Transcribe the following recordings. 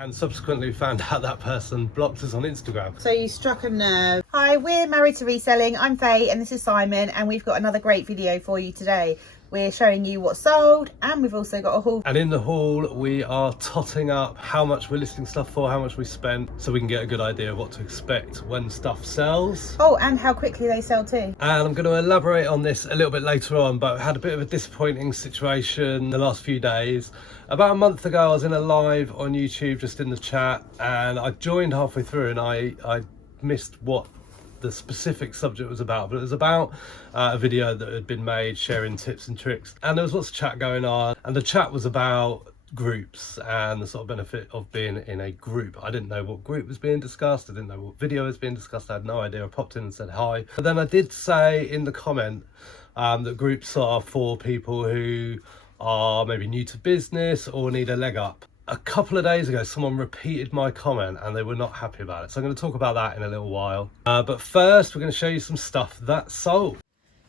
And subsequently found out that person blocked us on Instagram. So you struck a nerve. Hi, we're Married to Reselling. I'm Faye and this is Simon, and we've got another great video for you today. We're showing you what's sold, and we've also got a haul. And in the haul, we are totting up how much we're listing stuff for, how much we spent, so we can get a good idea of what to expect when stuff sells. Oh, and how quickly they sell too. And I'm going to elaborate on this a little bit later on, but I had a bit of a disappointing situation the last few days. About a month ago, I was in a live on YouTube, just in the chat, and I joined halfway through and I missed what the specific subject was about, but it was about a video that had been made sharing tips and tricks, and there was lots of chat going on, and the chat was about groups and the sort of benefit of being in a group. I didn't know what group was being discussed, I didn't know what video was being discussed, I had no idea. I popped in and said hi, but then I did say in the comment that groups are for people who are maybe new to business or need a leg up. A couple of days ago, someone repeated my comment and they were not happy about it. So I'm going to talk about that in a little while. But first, we're going to show you some stuff that sold.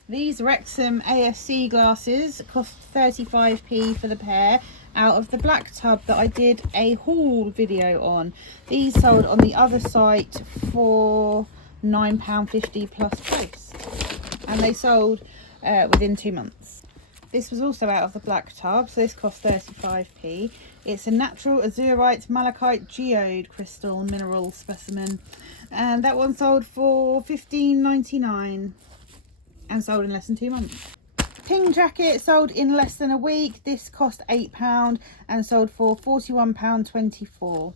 These Wrexham AFC glasses cost 35p for the pair, out of the black tub that I did a haul video on. These sold on the other site for £9.50 plus post. And they sold within 2 months. This was also out of the black tub, so this cost 35p. It's a natural azurite malachite geode crystal mineral specimen, and that one sold for £15.99 and sold in less than 2 months. Ping jacket sold in less than a week. This cost £8 and sold for £41.24.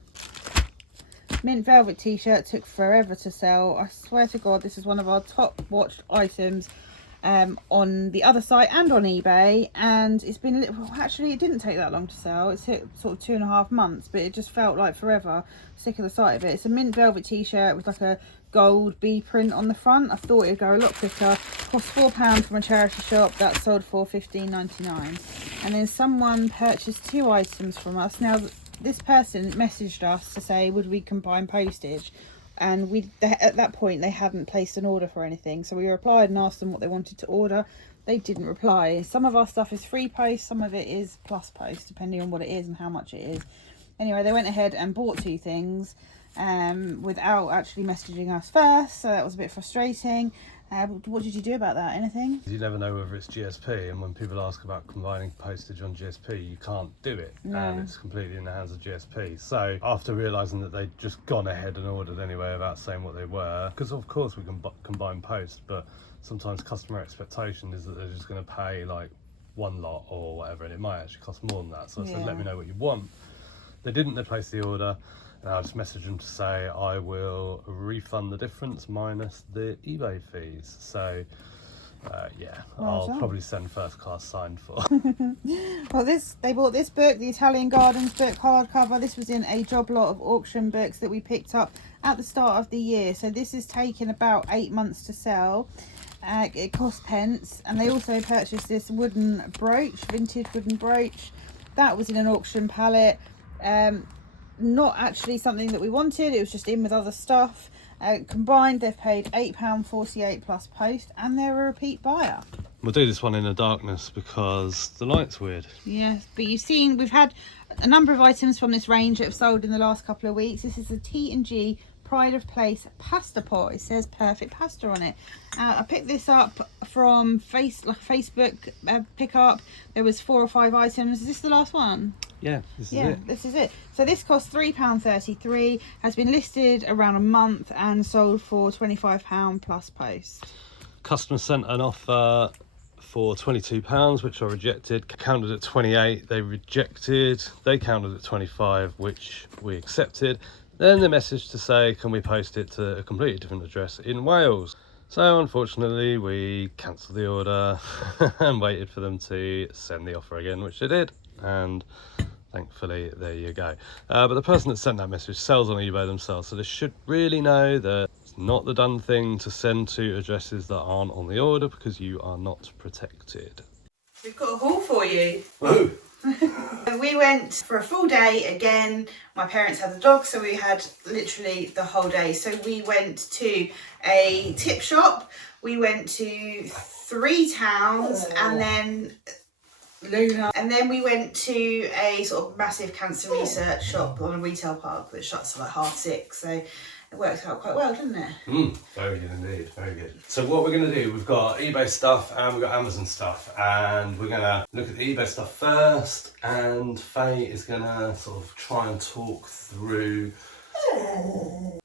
Mint velvet t-shirt took forever to sell. I swear to God, this is one of our top watched items on the other site and on eBay, and it's been well, actually it didn't take that long to sell. It took sort of 2.5 months, but it just felt like forever. Sick of the sight of it. It's a mint velvet t-shirt with like a gold bee print on the front. I thought it'd go a lot quicker. Cost £4 from a charity shop. That sold for £15.99. And then someone purchased 2 items from us. Now this person messaged us to say would we combine postage, and at that point they hadn't placed an order for anything, so we replied and asked them what they wanted to order. They didn't reply. Some of our stuff is free post, some of it is plus post, depending on what it is and how much it is. Anyway, they went ahead and bought 2 things without actually messaging us first, so that was a bit frustrating. What did you do about that? Anything? You never know whether it's GSP, and when people ask about combining postage on GSP, you can't do it. No. And it's completely in the hands of GSP. So after realising that they'd just gone ahead and ordered anyway without saying what they were, because of course we can combine post, but sometimes customer expectation is that they're just going to pay like 1 lot or whatever, and it might actually cost more than that. So I said, let me know what you want. They didn't. They placed the order. And I just messaged them to say I will refund the difference minus the eBay fees. So yeah, I'll probably send first class signed for. Well, they bought this book, the Italian Gardens book hardcover. This was in a job lot of auction books that we picked up at the start of the year. So this has taken about 8 months to sell. It cost pence. And they also purchased this wooden brooch, vintage wooden brooch. That was in an auction pallet. Not actually something that we wanted, it was just in with other stuff. Combined they've paid £8.48 plus post, and they're a repeat buyer. We'll do this one in the darkness because the light's weird. Yes, but you've seen we've had a number of items from this range that have sold in the last couple of weeks. This is the T&G Pride of Place pasta pot. It says perfect pasta on it. I picked this up from Facebook pickup. There was 4 or 5 items. Is this the last one? Yeah, this is it. This is it. So this costs £3.33, has been listed around a month and sold for £25 plus post. Customer sent an offer for £22, which I rejected. Counted at 28, they rejected. They counted at 25, which we accepted. Then the message to say, can we post it to a completely different address in Wales? So unfortunately we cancelled the order and waited for them to send the offer again, which they did. And thankfully, there you go. But the person that sent that message sells on eBay themselves, so they should really know that it's not the done thing to send to addresses that aren't on the order, because you are not protected. We've got a haul for you. Woo! We went for a full day again. My parents had the dog, so we had literally the whole day. So we went to a tip shop, we went to 3 towns, and then Luna. And then we went to a sort of massive cancer research shop on a retail park that shuts at like 6:30. So it worked out quite well, didn't it? Very good indeed, very good. So what we're going to do, we've got eBay stuff and we've got Amazon stuff, and we're going to look at the eBay stuff first, and Faye is going to sort of try and talk through.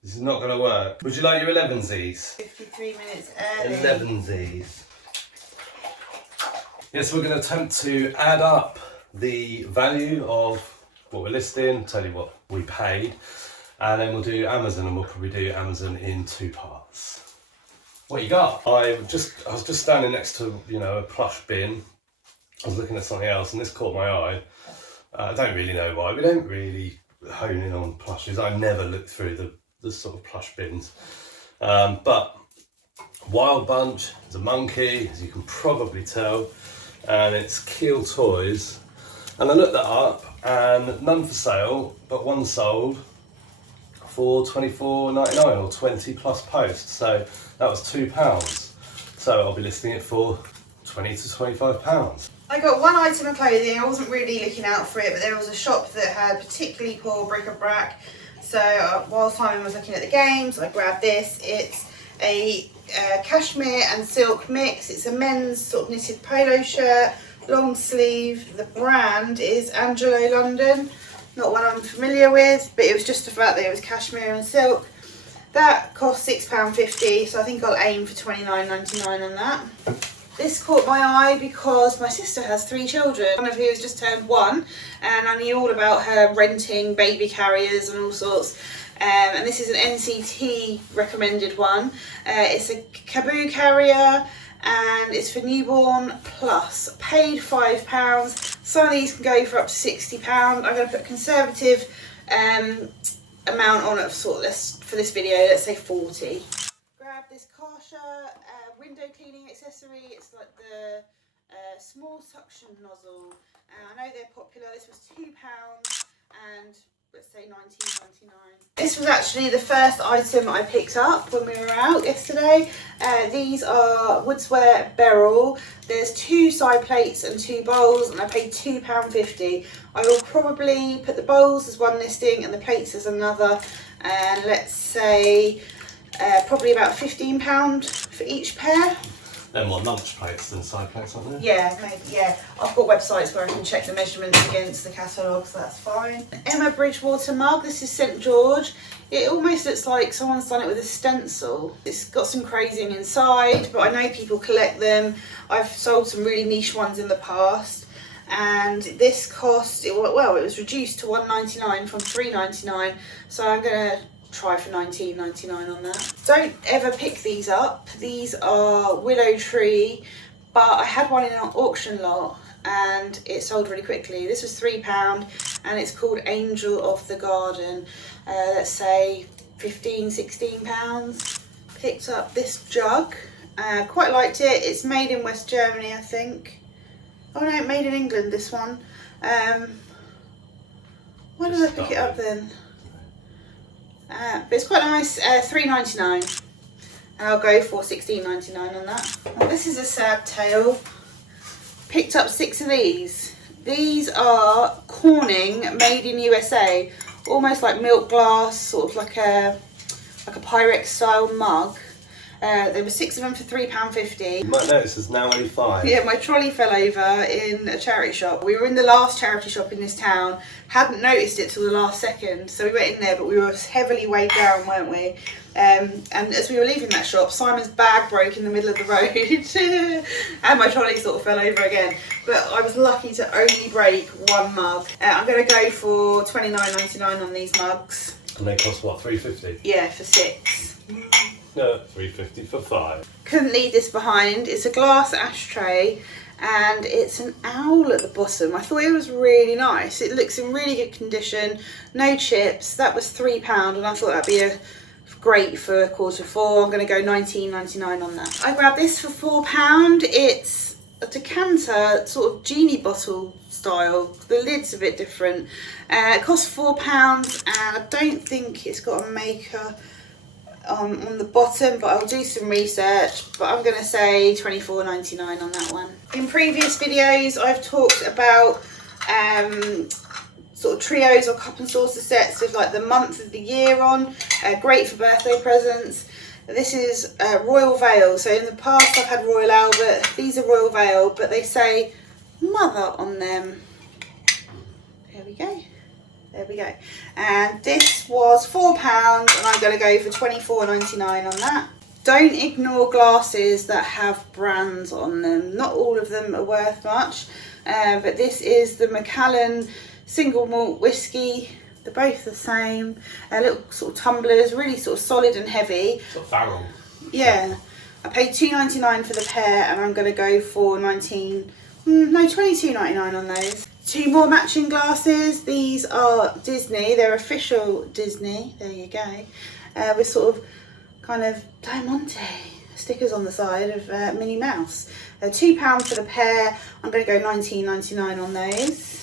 This is not going to work. Would you like your 11sies? 53 minutes early. 11sies. Yes, we're going to attempt to add up the value of what we're listing, tell you what we paid, and then we'll do Amazon, and we'll probably do Amazon in 2 parts. What you got? I was just standing next to, a plush bin. I was looking at something else, and this caught my eye. I don't really know why. We don't really hone in on plushes. I never look through the sort of plush bins. But Wild Bunch is a monkey, as you can probably tell, and it's Keel Toys. And I looked that up, and none for sale, but one sold for $24.99 or 20 plus posts. So that was £2. So I'll be listing it for £20 to £25. I got one item of clothing. I wasn't really looking out for it, but there was a shop that had particularly poor bric-a-brac. So while Simon was looking at the games, I grabbed this. It's a cashmere and silk mix. It's a men's sort of knitted polo shirt, long sleeve. The brand is Angelo London. Not one I'm familiar with, but it was just the fact that it was cashmere and silk. That cost £6.50, so I think I'll aim for £29.99 on that. This caught my eye because my sister has 3 children, one of who has just turned 1, and I knew all about her renting baby carriers and all sorts. And this is an NCT recommended one. It's a Caboo carrier, and it's for newborn plus. Paid £5. Some of these can go for up to £60. I'm going to put a conservative amount on it for this video. Let's say 40. Grab this Kasha window cleaning accessory. It's like the small suction nozzle. I know they're popular. This was £2 and let's say $19.99. This was actually the first item I picked up when we were out yesterday. These are Woodsware Beryl. There's 2 side plates and 2 bowls, and I paid £2.50. I will probably put the bowls as one listing and the plates as another, and let's say probably about £15 for each pair. They're more lunch plates than side plates, aren't they? Yeah, maybe, yeah. I've got websites where I can check the measurements against the catalogue, so that's fine. Emma Bridgewater mug. This is St George. It almost looks like someone's done it with a stencil. It's got some crazing inside, but I know people collect them. I've sold some really niche ones in the past. And this cost, it was reduced to $1.99 from $3.99, so I'm going to try for $19.99 on that. Don't ever pick these up. These are Willow Tree, but I had one in an auction lot and it sold really quickly. This was £3 and it's called Angel of the Garden. Let's say £15-16. Picked up this jug. Quite liked it. It's made in West Germany, I think. Oh no, made in England, this one. Why did I pick it up then? But it's quite nice. $3.99, and I'll go for $16.99 on that. Well, this is a sad tale. Picked up 6 of these. These are Corning, made in USA, almost like milk glass, sort of like a Pyrex style mug. There were 6 of them for £3.50. You might notice there's now only 5. Yeah, my trolley fell over in a charity shop. We were in the last charity shop in this town, hadn't noticed it till the last second, so we went in there, but we were heavily weighed down, weren't we? And as we were leaving that shop, Simon's bag broke in the middle of the road and my trolley sort of fell over again. But I was lucky to only break 1 mug. I'm going to go for $29.99 on these mugs. And they cost what, $3.50? Yeah, for 6. No, $3.50 for 5. Couldn't leave this behind. It's a glass ashtray and it's an owl at the bottom. I thought it was really nice. It looks in really good condition. No chips. That was £3 and I thought that'd be great for Q4. I'm going to go $19.99 on that. I grabbed this for £4. It's a decanter, sort of genie bottle style. The lid's a bit different. It costs £4 and I don't think it's got a maker on the bottom, but I'll do some research. But I'm going to say £24.99 on that one. In previous videos, I've talked about sort of trios or cup and saucer sets with like the month of the year on. Great for birthday presents. This is Royal Vale. So in the past I've had Royal Albert. These are Royal Vale, but they say mother on them. There we go. There we go. And this was £4 and I'm going to go for £24.99 on that. Don't ignore glasses that have brands on them. Not all of them are worth much, but this is the Macallan single malt whiskey. They're both the same. Little sort of tumblers, really sort of solid and heavy. Sort of barrel. Yeah. I paid £2.99 for the pair and I'm going to go for £22.99 on those. 2 more matching glasses. These are Disney. They're official Disney. There you go. With sort of kind of Diamante stickers on the side of Minnie Mouse. £2 for the pair. I'm going to go £19.99 on those.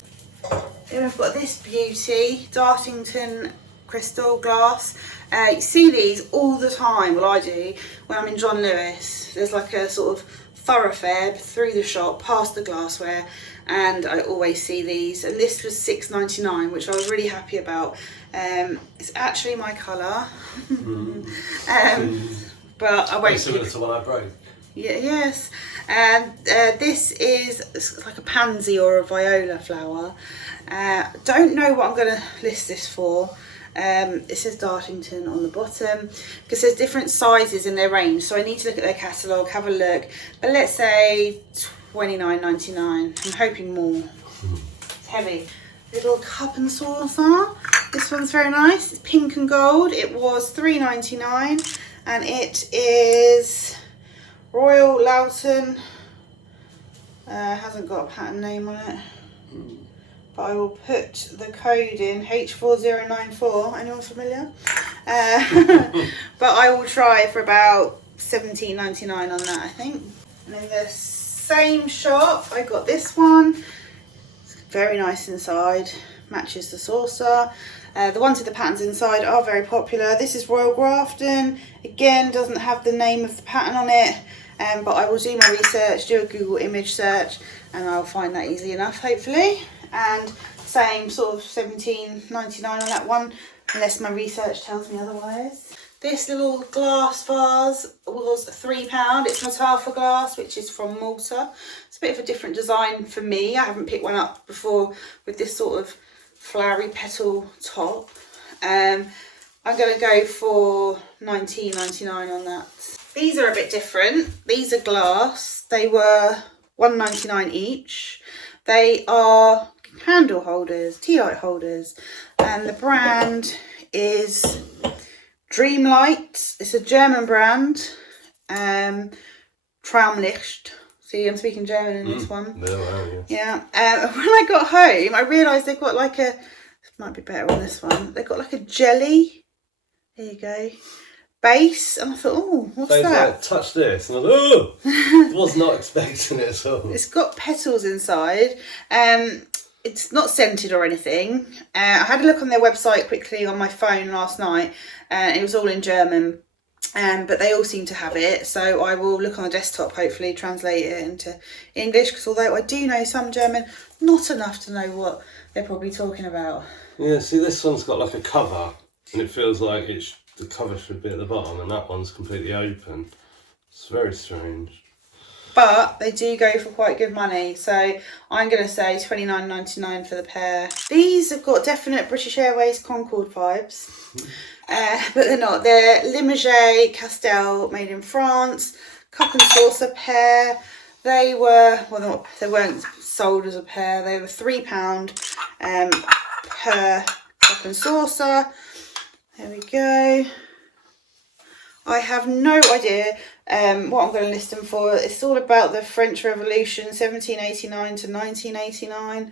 Then we've got this beauty, Dartington crystal glass. You see these all the time, well I do, when I'm in John Lewis. There's like a sort of thoroughfare through the shop, past the glassware, and I always see these. And this was £6.99, which I was really happy about. It's actually my colour, but I won't. Similar to what I broke. Yeah, yes, and this is it's like a pansy or a viola flower. Don't know what I'm going to list this for. It says Dartington on the bottom because there's different sizes in their range, so I need to look at their catalogue, have a look. But let's say £29.99. I'm hoping more. It's heavy. Little cup and saucer. This one's very nice. It's pink and gold. It was £3.99 and it is Royal Loughton. Hasn't got a pattern name on it. But I will put the code in H4094. Anyone familiar? But I will try for about £17.99 on that, I think. And in the same shop, I got this one. It's very nice inside. Matches the saucer. The ones with the patterns inside are very popular. This is Royal Grafton. Again, doesn't have the name of the pattern on it. But I will do my research, do a Google image search, and I'll find that easy enough, hopefully. And same sort of £17.99 on that one, unless my research tells me otherwise. This little glass vase was £3. It's Mataffa glass, which is from Malta. It's a bit of a different design for me. I haven't picked one up before with this sort of flowery petal top. I'm going to go for £19.99 on that. These are a bit different. These are glass. They were £1.99 each. They are candle holders, tea light holders, and the brand is Dreamlight. It's a German brand. Traumlicht. See, I'm speaking German in this one. No, wow, yes. Yeah. When I got home, I realised they've got like a. This might be better on this one. They've got like a jelly. There you go. Base, and I thought, oh, what's that? Like, touch this, and I was like, oh! Was not expecting it at all. It's got petals inside. It's not scented or anything. I had a look on their website quickly on my phone last night, and it was all in German. But they all seem to have it, so I will look on the desktop, hopefully translate it into English, because although I do know some German, not enough to know what they're probably talking about. Yeah, see, this one's got like a cover, and it feels like the cover should be at the bottom, and that one's completely open. It's very strange. But they do go for quite good money, so I'm going to say £29.99 for the pair. These have got definite British Airways Concorde vibes, but they're not. They're Limoges Castel, made in France, cup and saucer pair. They were, well, they weren't sold as a pair. They were £3 per cup and saucer. There we go. I have no idea what I'm going to list them for. It's all about the French Revolution, 1789 to 1989.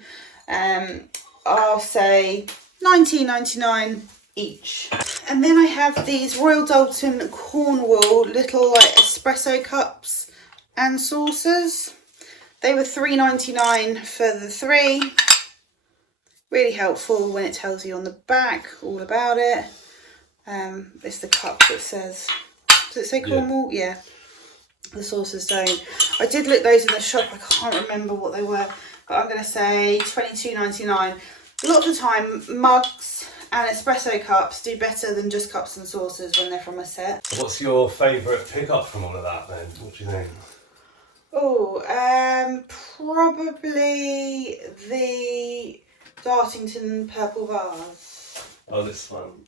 I'll say £19.99 each. And then I have these Royal Doulton Cornwall little like espresso cups and saucers. They were £3.99 for the 3. Really helpful when it tells you on the back all about it. It's the cup that says, does it say Cornwall? Yeah. The saucers don't. I did look those in the shop. I can't remember what they were, but I'm going to say $22.99. A lot of the time, mugs and espresso cups do better than just cups and saucers when they're from a set. What's your favourite pickup from all of that then? What do you think? Oh, probably the Dartington purple vase. Oh, this one.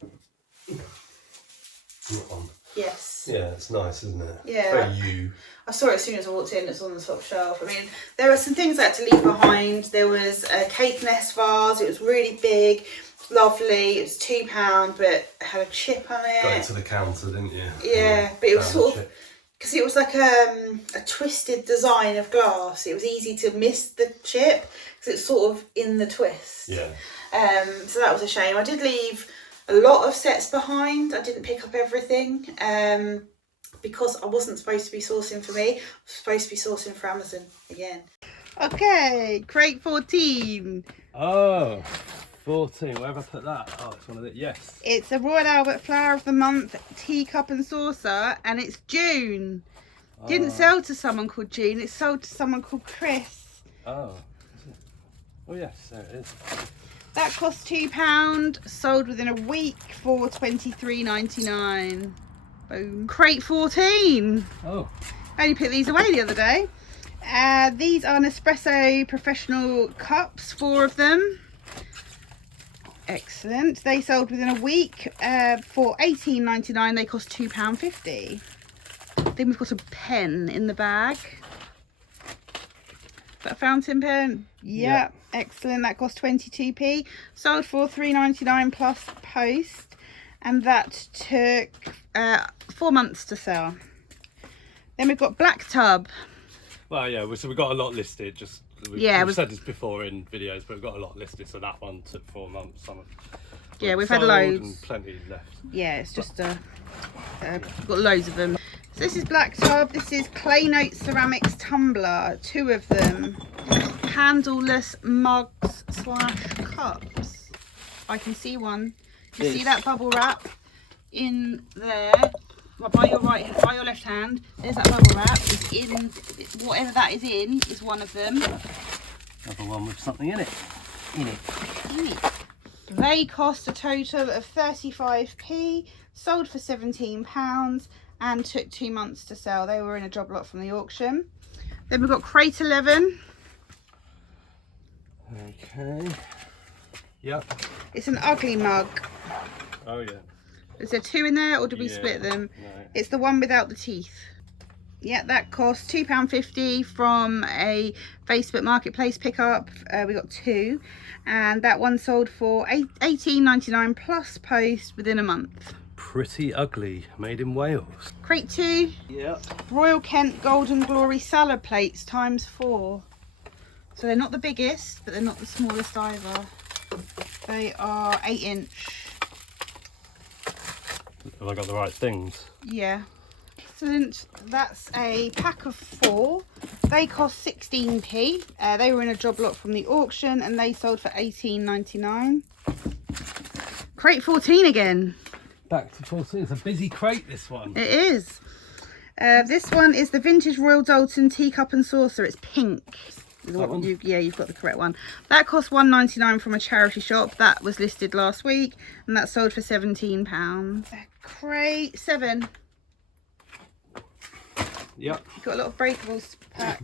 That one. Yes. Yeah, it's nice, isn't it? Yeah. Very you. I saw it as soon as I walked in. It's on the top shelf. I mean, there were some things I had to leave behind. There was a cake nest vase. It was really big, lovely. It was £2, but it had a chip on it. Got it to the counter, didn't you? Yeah, but it was sort of, because it was like a twisted design of glass. It was easy to miss the chip because it's sort of in the twist. Yeah. So that was a shame. I did leave a lot of sets behind. I didn't pick up everything because I wasn't supposed to be sourcing for me. I was supposed to be sourcing for Amazon again. Okay, crate 14. Oh, 14. Where have I put that? Oh, it's one of the, yes. It's a Royal Albert Flower of the Month teacup and saucer, and it's June. Didn't sell to someone called June. It sold to someone called Chris. Oh. Oh yes, there it is. That cost £2, sold within a week for $23.99. Boom. Crate 14. Oh. I only put these away the other day. These are Nespresso professional cups, 4 of them. Excellent. They sold within a week for $18.99. They cost £2.50. Then we've got a pen in the bag. Is that a fountain pen? Yeah. Excellent. That cost 22p. Sold for $3.99 plus post, and that took 4 months to sell. Then we've got Black Tub. Well, yeah. So we got a lot listed. Just we've said this before in videos, but we've got a lot listed. So that one took 4 months. Some we've had loads. And plenty left. Yeah, it's just we've got loads of them. So this is Black Tub. This is Clay Note Ceramics Tumbler. 2 of them. Handleless mugs / cups. I can see one. You see that bubble wrap in there? Well, by your left hand, there's that bubble wrap. It's in, whatever that is in, is one of them. Another one with something in it. They cost a total of 35p, sold for £17, and took 2 months to sell. They were in a job lot from the auction. Then we've got crate 11. Okay. Yep. It's an ugly mug. Oh yeah. Is there 2 in there, or did we split them? No. It's the one without the teeth. Yeah, that costs £2.50 from a Facebook Marketplace pickup. We got 2, and that one sold for $18.99 plus post within a month. Pretty ugly, made in Wales. Crate 2. Yep. Royal Kent Golden Glory salad plates ×4. So they're not the biggest, but they're not the smallest either. They are 8-inch. Have I got the right things? Yeah. Excellent. That's a pack of 4. They cost 16p. They were in a job lot from the auction, and they sold for $18.99. Crate 14 again. Back to 14. It's a busy crate, this one. It is. This one is the Vintage Royal Dalton teacup and saucer. It's pink. That one? You've got the correct one. That cost $1.99 from a charity shop. That was listed last week, and that sold for £17. Crate 7. Yep. You've got a lot of breakables to pack.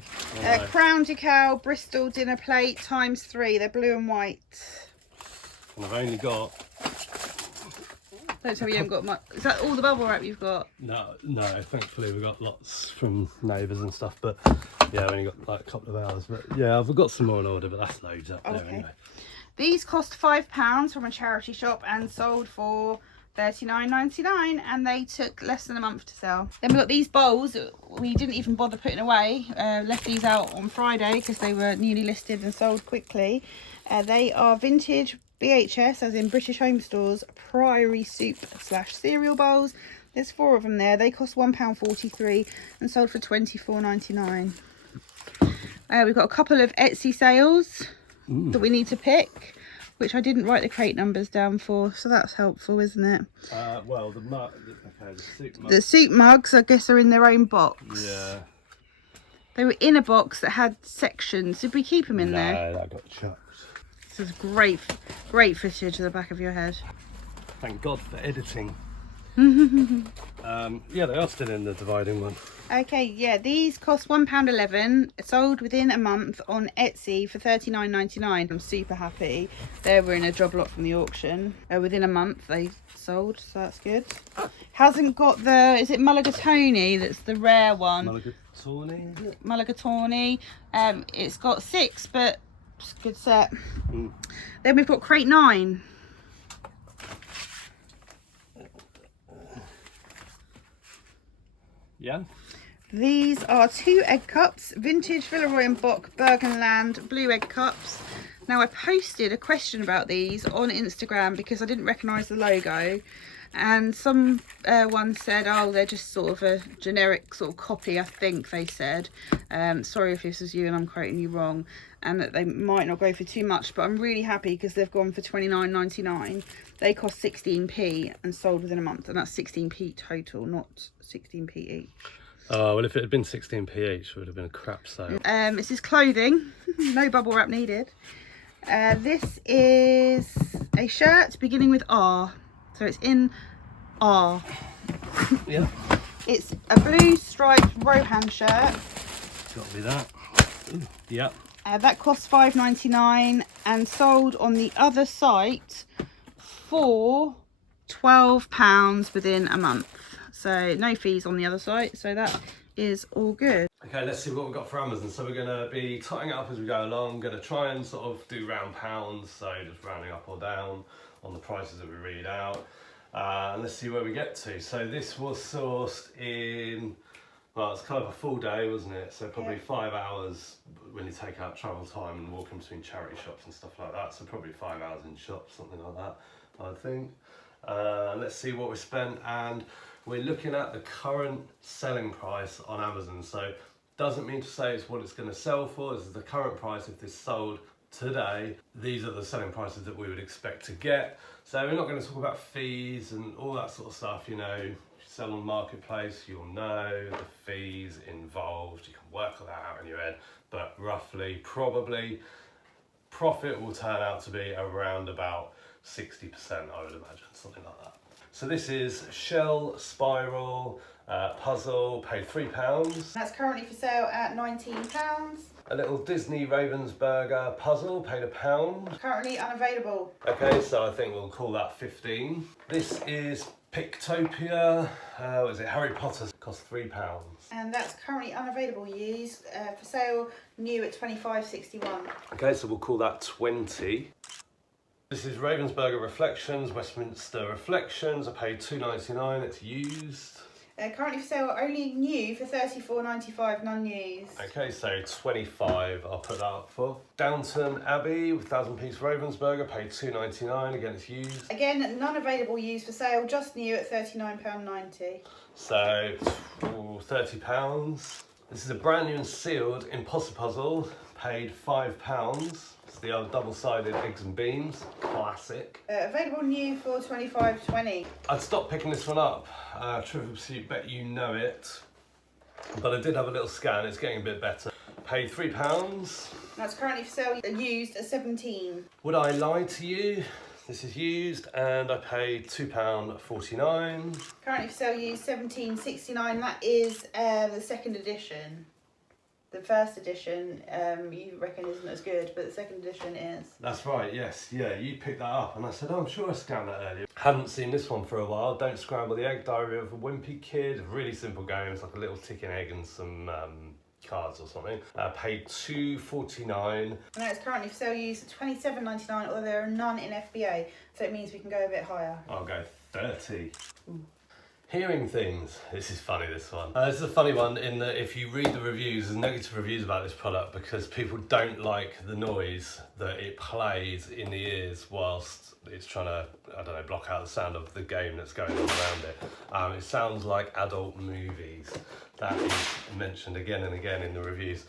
Crown Decal Bristol dinner plate ×3. They're blue and white. And I've only got... Don't tell me you haven't got much. Is that all the bubble wrap you've got? No, thankfully we got lots from neighbours and stuff, but yeah, I've only got like a couple of hours. But yeah, I've got some more in order, but that's loads up there anyway. These cost £5 from a charity shop and sold for $39.99, and they took less than a month to sell. Then we got these bowls that we didn't even bother putting away. Left these out on Friday because they were newly listed and sold quickly. They are vintage BHS, as in British Home Stores, Priory soup / cereal bowls. There's 4 of them there. They cost £1.43 and sold for $24.99. We've got a couple of Etsy sales that we need to pick. which I didn't write the crate numbers down for, so that's helpful, isn't it? Well, the soup mugs. The soup mugs, I guess, are in their own box. Yeah. They were in a box that had sections. Did we keep them in there? No, that got chucked. This is great footage of the back of your head. Thank God for editing. Yeah, they are still in the dividing one. Okay, yeah, these cost £1.11, sold within a month on Etsy for $39.99. I'm super happy. They were in a job lot from the auction. Within a month they sold, so that's good. Hasn't got the, is it mulligatawny that's the rare one? Mulligatawny, is it? Mulligatawny. It's got 6, but it's a good set. Then we've got crate 9. Yeah. These are 2 egg cups, vintage Villeroy and Boch Burgenland blue egg cups. Now I posted a question about these on Instagram because I didn't recognise the logo, and some one said, oh, they're just sort of a generic sort of copy, I think they said. Sorry if this is you and I'm quoting you wrong, and that they might not go for too much, but I'm really happy because they've gone for $29.99. They cost 16p and sold within a month, and that's 16p total, not 16p each. Oh, well, if it had been 16p each, it would have been a crap sale. This is clothing, no bubble wrap needed. This is a shirt beginning with R, so it's in R. Yeah. It's a blue striped Rohan shirt. Got to be that. Ooh, yeah. That costs $5.99 and sold on the other site for £12 within a month. So no fees on the other site, so that is all good. Okay, let's see what we've got for Amazon. So we're going to be totting it up as we go along. Going to try and sort of do round pounds, so just rounding up or down on the prices that we read out. And let's see where we get to. So this was sourced in, well, it's kind of a full day, wasn't it? So probably 5 hours when you take out travel time and walking between charity shops and stuff like that. So probably 5 hours in shops, something like that, I think. Let's see what we spent, and we're looking at the current selling price on Amazon. So doesn't mean to say it's what it's going to sell for. This is the current price. If this sold today, these are the selling prices that we would expect to get. So we're not going to talk about fees and all that sort of stuff. You know, if you sell on Marketplace, you'll know the fees involved. You can work all that out in your head, but roughly, probably profit will turn out to be around about 60%, I would imagine, something like that. So this is Shell Spiral Puzzle, paid £3. That's currently for sale at £19. A little Disney Ravensburger puzzle, paid £1. Currently unavailable. Okay, so I think we'll call that 15. This is Pictopia, what is it, Harry Potter, cost £3. And that's currently unavailable used, for sale new at $25.61. Okay, so we'll call that 20. This is Ravensburger Reflections, Westminster Reflections. I paid £2.99, it's used. Currently for sale only new for $34.95, none used. Okay, so 25 I'll put that up for. Downton Abbey with 1000-piece Ravensburger, paid £2.99, again it's used. Again, none available used for sale, just new at £39.90. So £30. This is a brand new and sealed Imposter Puzzle, paid £5. It's the old double-sided eggs and beans, classic. Available new for $25.20. I'd stopped picking this one up. Trivial Pursuit, bet you know it. But I did have a little scan, it's getting a bit better. Paid £3. That's currently for sale used at $17. Would I lie to you? This is used and I paid £2.49. Currently for sale used $17.69. That is the second edition. The first edition you reckon isn't as good, but the second edition is. That's right, yes. Yeah, you picked that up and I said, oh, I'm sure I scanned that earlier. Hadn't seen this one for a while. Don't Scramble the Egg, Diary of a Wimpy Kid. Really simple game. It's like a little ticking egg and some cards or something. Paid $2.49. And that's currently for sale used at $27.99, although there are none in FBA, so it means we can go a bit higher. I'll go 30. Ooh. Hearing things. This is funny, this one. This is a funny one in that if you read the reviews, there's negative reviews about this product because people don't like the noise that it plays in the ears whilst it's trying to, I don't know, block out the sound of the game that's going on around it. It sounds like adult movies. That is mentioned again and again in the reviews.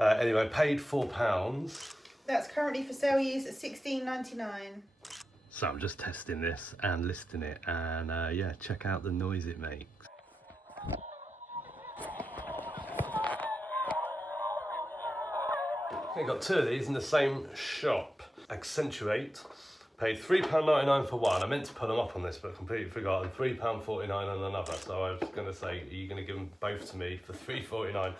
Anyway, paid £4. That's currently for sale used at $16.99. So I'm just testing this and listing it, and yeah, check out the noise it makes. I got two of these in the same shop. Accentuate. Paid £3.99 for one. I meant to put them up on this, but completely forgot. And £3.49 on another. So I was going to say, are you going to give them both to me for £3.49?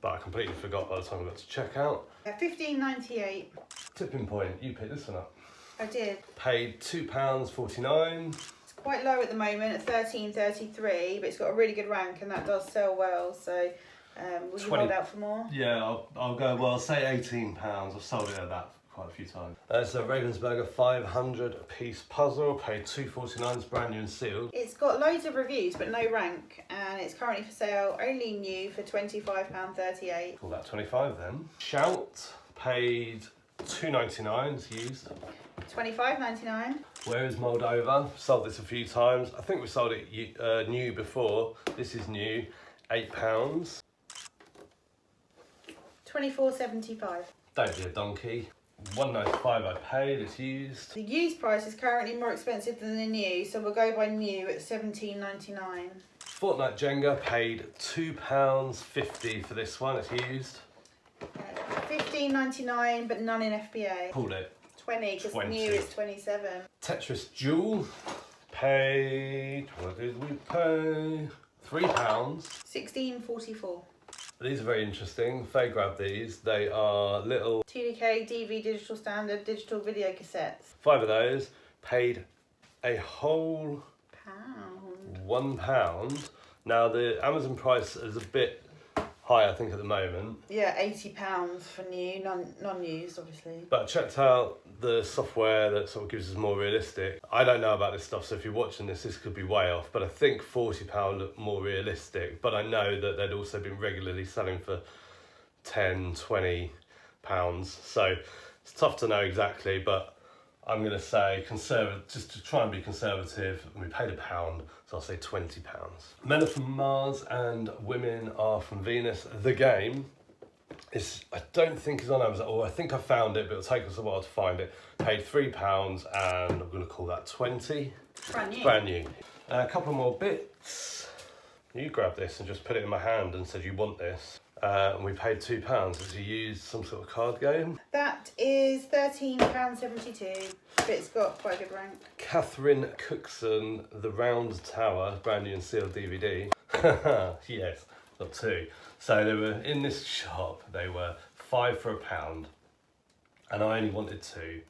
But I completely forgot by the time I got to check out. $15.98. Tipping point. You picked this one up. I did. Paid £2.49. It's quite low at the moment at $13.33, but it's got a really good rank and that does sell well. So will you hold out for more? Yeah, I'll go. Well, I'll say £18. I've sold it at that quite a few times. It's a Ravensburger 500 piece puzzle, paid £2.49, it's brand new and sealed. It's got loads of reviews but no rank, and it's currently for sale, only new, for £25.38. Call that 25 then. Shout, paid £2.99, it's used. $25.99. Where is Moldova? Sold this a few times. I think we sold it new before. This is new, £8. $24.75. Don't be a donkey. $1.95 I paid, it's used. The used price is currently more expensive than the new, so we'll go by new at $17.99. Fortnite Jenga, paid £2.50 for this one, it's used. $15.99, but none in FBA. Pulled it. 20, because new is 27. Tetris Jewel, paid, what did we pay? £3. $16.44. These are very interesting. Faye grabbed these. They are little 2DK DV digital standard digital video cassettes. 5 of those. Paid a whole £1. Now the Amazon price is a bit high, I think, at the moment. Yeah, £80 for new, non-used, obviously. But I checked out the software that sort of gives us more realistic. I don't know about this stuff, so if you're watching this could be way off, but I think £40 looked more realistic. But I know that they'd also been regularly selling for £10, £20. So it's tough to know exactly, but I'm going to say conservative, just to try and be conservative. We paid £1, so I'll say £20. Men are from Mars and women are from Venus. The game is, I don't think is on Amazon, or I think I found it, but it'll take us a while to find it. Paid £3, and I'm going to call that 20. Brand new. Brand new. A couple more bits. You grabbed this and just put it in my hand and said you want this. And we paid £2. As you used some sort of card game. That is £13.72, but it's got quite a good rank. Catherine Cookson, The Round Tower, brand new and sealed DVD. Yes, got 2. So they were in this shop. They were 5 for £1, and I only wanted 2.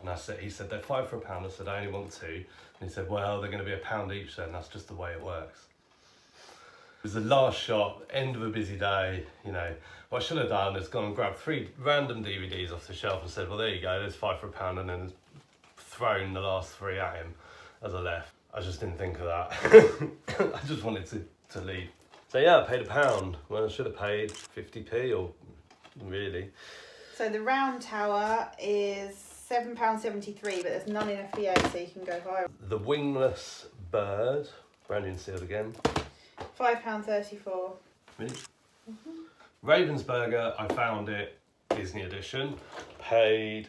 And he said they're 5 for £1. I said I only want 2, and he said, well, they're going to be £1 each. Then that's just the way it works. It was the last shop, end of a busy day, you know. What I should have done is gone and grabbed 3 random DVDs off the shelf and said, well, there you go, there's 5 for £1, and then thrown the last 3 at him as I left. I just didn't think of that. I just wanted to leave. So yeah, I paid £1 when I should have paid 50p, or really. So the round tower is £7.73, but there's none in FBA, so you can go higher. The Wingless Bird, brand new and sealed again. £5.34. Really? Ravensburger, I found it, Disney edition, paid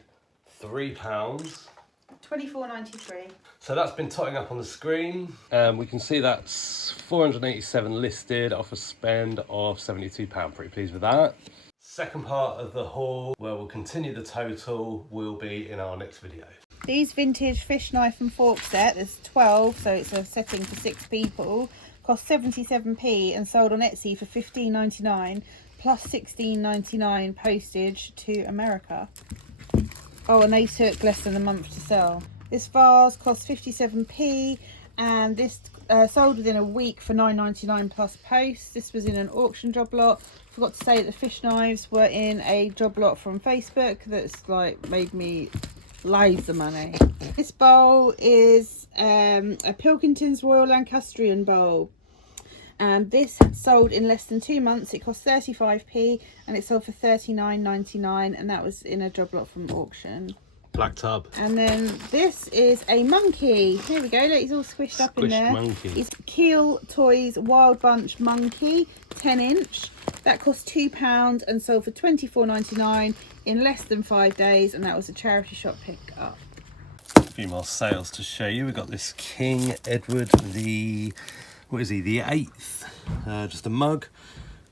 £3. $24.93. So that's been totting up on the screen. We can see that's 487 listed off a spend of £72. Pretty pleased with that. Second part of the haul, where we'll continue the total, will be in our next video. These vintage fish knife and fork set, there's 12, so it's a setting for 6 people. Cost 77p and sold on Etsy for $15.99 plus $16.99 postage to America. Oh, and they took less than a month to sell. This vase cost 57p, and this sold within a week for $9.99 plus post. This was in an auction job lot. Forgot to say that the fish knives were in a job lot from Facebook that's like made me loads of money. This bowl is a Pilkington's Royal Lancastrian bowl, and this sold in less than 2 months. It cost 35p and it sold for $39.99, and that was in a job lot from auction. Black tub. And then this is a monkey. Here we go, look, he's all squished up in there. Monkey. It's Keel Toys Wild Bunch Monkey, 10 inch. That cost £2 and sold for £24.99 in less than 5 days, and that was a charity shop pick up. A few more sales to show you. We've got this King Edward the 8th, just a mug,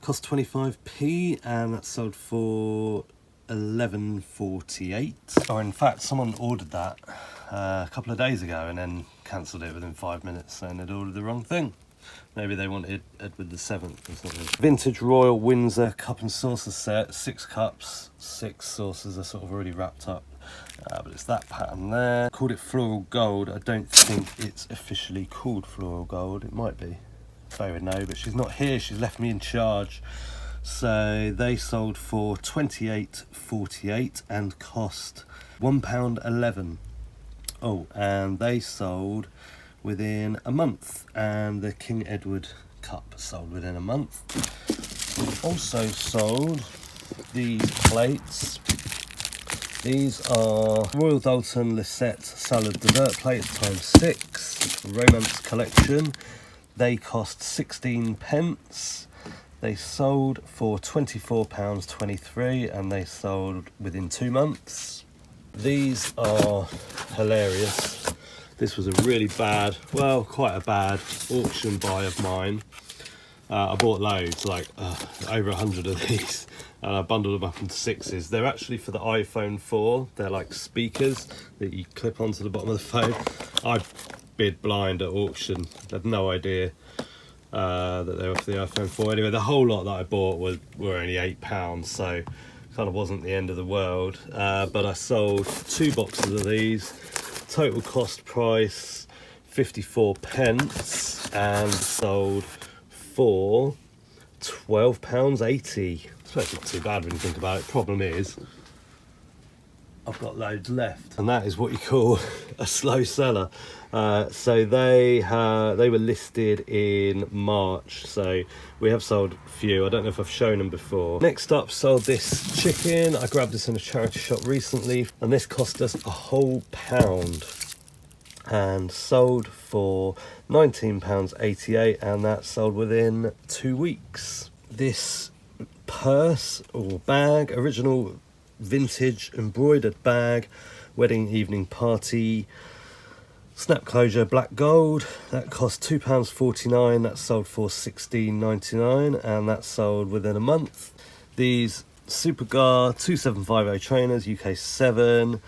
cost 25p, and that sold for 11.48. Or in fact, someone ordered that a couple of days ago and then cancelled it within 5 minutes saying they'd ordered the wrong thing. Maybe they wanted Edward the 7th or something. Vintage Royal Windsor cup and saucer set, 6 cups, 6 saucers are sort of already wrapped up. But it's that pattern there. Called it floral gold. I don't think it's officially called floral gold. It might be. Faye would know, but she's not here. She's left me in charge. So they sold for £28.48 and cost £1.11. Oh, and they sold within a month, and the King Edward cup sold within a month. We've also sold these plates. These are Royal Dalton Lisette salad dessert plates ×6 Romance collection. They cost 16 pence. They sold for £24.23 and they sold within 2 months. These are hilarious. This was a really bad, well, quite a bad auction buy of mine. I bought loads, like over 100 of these, and I bundled them up into 6s. They're actually for the iPhone 4. They're like speakers that you clip onto the bottom of the phone. I bid blind at auction. I had no idea that they were for the iPhone 4. Anyway, the whole lot that I bought were only £8, so kind of wasn't the end of the world. But I sold 2 boxes of these. Total cost price 54 pence and sold for £12.80. It's not too bad when you think about it. Problem is, I've got loads left, and that is what you call a slow seller. So they were listed in March, so we have sold a few. I don't know if I've shown them before. Next up, sold this chicken. I grabbed this in a charity shop recently, and this cost us a whole pound and sold for £19.88, and that sold within 2 weeks. This purse or bag, original vintage embroidered bag, wedding evening party, snap closure, black gold, that cost £2.49. that sold for £16.99 and that sold within a month. These Supergar 2750 trainers, UK 7,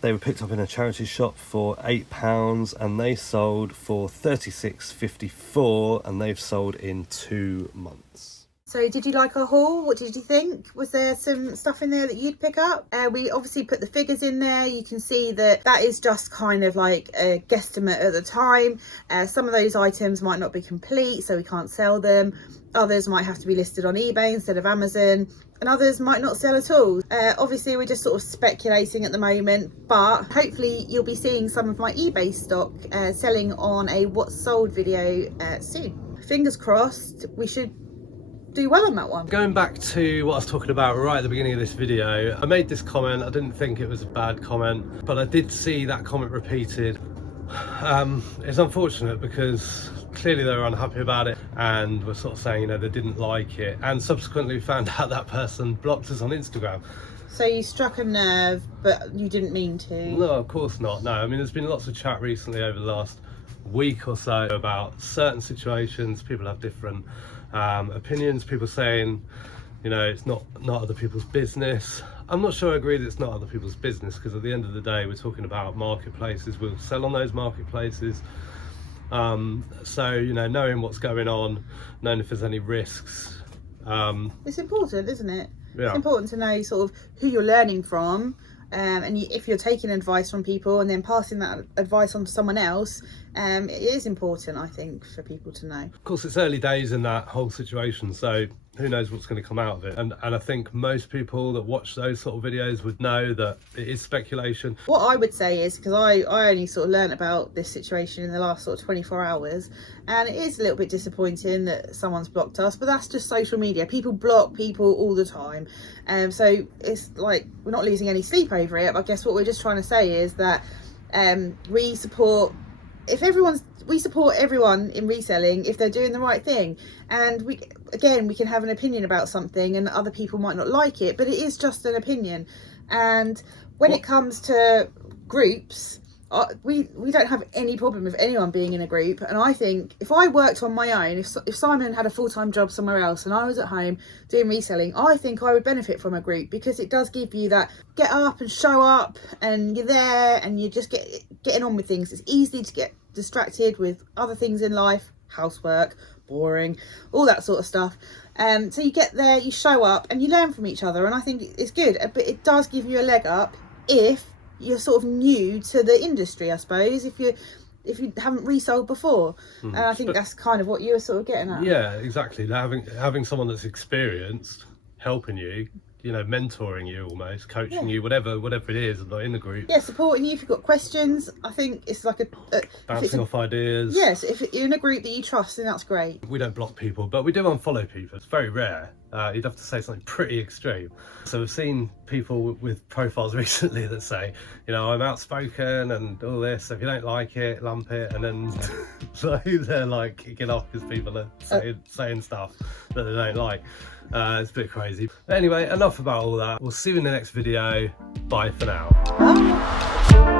they were picked up in a charity shop for £8 and they sold for £36.54 and they've sold in 2 months. So did you like our haul? What did you think? Was there some stuff in there that you'd pick up? We obviously put the figures in there. You can see that is just kind of like a guesstimate at the time. Some of those items might not be complete, so we can't sell them. Others might have to be listed on eBay instead of Amazon, and others might not sell at all. Obviously we're just sort of speculating at the moment, but hopefully you'll be seeing some of my eBay stock selling on a what's sold video soon. Fingers crossed, we should do well on that one. Going back to what I was talking about right at the beginning of this video, I made this comment. I didn't think it was a bad comment, but I did see that comment repeated. It's unfortunate because clearly they were unhappy about it and were sort of saying, you know, they didn't like it, and subsequently found out that person blocked us on Instagram. So you struck a nerve, but you didn't mean to? No, of course not. No, I mean, there's been lots of chat recently over the last week or so about certain situations. People have different opinions. People saying, you know, it's not other people's business. I'm not sure I agree that it's not other people's business, because at the end of the day we're talking about marketplaces. We'll sell on those marketplaces, so you know, knowing what's going on, knowing if there's any risks, it's important, isn't it? Yeah. It's important to know sort of who you're learning from, and if you're taking advice from people and then passing that advice on to someone else, it is important, I think, for people to know. Of course, it's early days in that whole situation, so who knows what's going to come out of it, and I think most people that watch those sort of videos would know that it is speculation. What I would say is, because I only sort of learned about this situation in the last sort of 24 hours, and it is a little bit disappointing that someone's blocked us, but that's just social media. People block people all the time, so it's like we're not losing any sleep over it. But I guess what we're just trying to say is that we support if we support everyone in reselling if they're doing the right thing, and we can have an opinion about something and other people might not like it, but it is just an opinion. And when it comes to groups, we don't have any problem with anyone being in a group. And I think if I worked on my own, if Simon had a full-time job somewhere else and I was at home doing reselling, I think I would benefit from a group, because it does give you that get up and show up, and you're there and you just getting on with things. It's easy to get distracted with other things in life, housework, boring, all that sort of stuff. So you get there, you show up, and you learn from each other, and I think it's good. But it does give you a leg up if you're sort of new to the industry, I suppose, if you haven't resold before. And I think that's kind of what you were sort of getting at. Yeah, exactly. Having someone that's experienced helping you, you know, mentoring you, almost coaching you, whatever it is, not in the group. Yeah, supporting you if you've got questions. I think it's like bouncing off ideas. Yes, if you're in a group that you trust, then that's great. We don't block people, but we do unfollow people. It's very rare. You'd have to say something pretty extreme. So we've seen people with profiles recently that say, you know, I'm outspoken and all this, so if you don't like it, lump it. And then so they're like kicking off because people are saying stuff that they don't like. It's a bit crazy. But anyway, enough about all that. We'll see you in the next video. Bye for now. Bye.